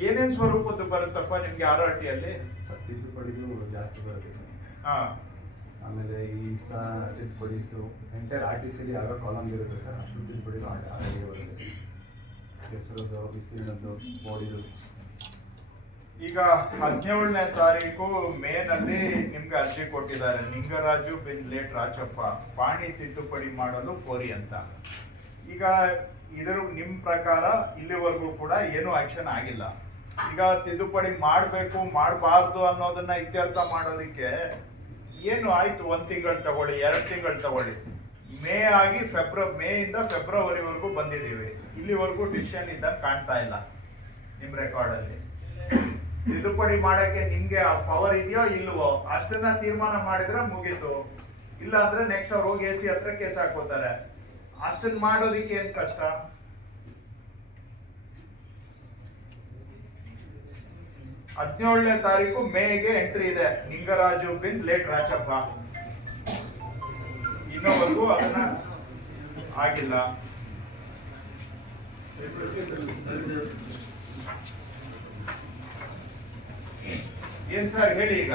ಏನೇನ್ ಸ್ವರೂಪದ್ದು ಬರುತ್ತಪ್ಪ ನಿಮ್ಗೆ ಆರ್ ಆರ್ ಟಿಯಲ್ಲಿ ಅಲ್ಲಿ ತಿದ್ದುಪಡಿದು ಜಾಸ್ತಿ ಬರುತ್ತೆ ಸರ್. ಹಾ. ಆಮೇಲೆ ಈ ಸಹ ತಿದ್ದುಪಡಿಸ್ದು ಎಂಟೈರ್ ಆರ್ ಟಿ ಸಿಲಿ ಯಾವ ಕಾಲಮ್ ಇರುತ್ತೆ ಸರ್ ಅಷ್ಟು ತಿದ್ದುಪಡಿದು ಆಗಿ ಬರುತ್ತೆ ಹೆಸರದ್ದು ಬಿಸಿಲಿನದ್ದು ಬಾಡಿದು ಈಗ ಹದಿನೇಳನೇ ತಾರೀಕು ಮೇನಲ್ಲಿ ನಿಮ್ಗೆ ಅರ್ಜಿ ಕೊಟ್ಟಿದ್ದಾರೆ. ನಿಂಗರಾಜು ಬಿನ್ ಲೇಟ್ ರಾಜಪ್ಪ ಪಾಣಿ ತಿದ್ದುಪಡಿ ಮಾಡಲು ಕೋರಿ ಅಂತ. ಈಗ ಇದರ ನಿಮ್ಮ ಪ್ರಕಾರ ಇಲ್ಲಿವರೆಗೂ ಕೂಡ ಏನು ಆಕ್ಷನ್ ಆಗಿಲ್ಲ. ಈಗ ತಿದ್ದುಪಡಿ ಮಾಡಬೇಕು, ಮಾಡಬಾರ್ದು ಅನ್ನೋದನ್ನ ಇತ್ಯರ್ಥ ಮಾಡೋದಕ್ಕೆ ಏನು ಆಯ್ತು? ಒಂದ್ ತಿಂಗಳು ತಗೊಳ್ಳಿ, ಎರಡು ತಿಂಗಳು ತಗೊಳ್ಳಿ. ಮೇ ಆಗಿ ಫೆಬ್ರ ಮೇ ಇಂದ ಫೆಬ್ರವರಿವರೆಗೂ ಬಂದಿದ್ದೀವಿ. ಇಲ್ಲಿವರೆಗೂ ಡಿಸಿಷನ್ ಇದ್ದಂಗೆ ಕಾಣ್ತಾ ಇಲ್ಲ ನಿಮ್ಮ ರೆಕಾರ್ಡ್ ಅಲ್ಲಿ. ತಿದ್ದುಪಡಿ ಮಾಡಕ್ಕೆ ನಿಮ್ಗೆ ಆ ಪವರ್ ಇದೆಯೋ ಇಲ್ವೋ, ಅಷ್ಟನ್ನ ತೀರ್ಮಾನ ಮಾಡಿದ್ರೆ ಮುಗೀತು. ಇಲ್ಲ ಅಂದ್ರೆ ನೆಕ್ಸ್ಟ್ ಅವ್ರು ಹೋಗಿ ಎ ಸಿ ಹತ್ರ ಕೇಸ್ ಹಾಕೋತಾರೆ ಅಷ್ಟನ್ನ ಮಾಡೋದಿಕ್ಕೆ ಏನ್ ಕಷ್ಟ? ಹದಿನೇಳನೇ ತಾರೀಕು ಮೇಗೆ ಎಂಟ್ರಿ ಇದೆ. ನಿಂಗರಾಜು ಬಿನ್ ಲೇಟ್ ರಾಜಪ್ಪ. ಇನ್ನೋವರೆಗೂ ಅದನ್ನ ಆಗಿಲ್ಲ. ಏನ್ ಸರ್ ಹೇಳಿ ಈಗ?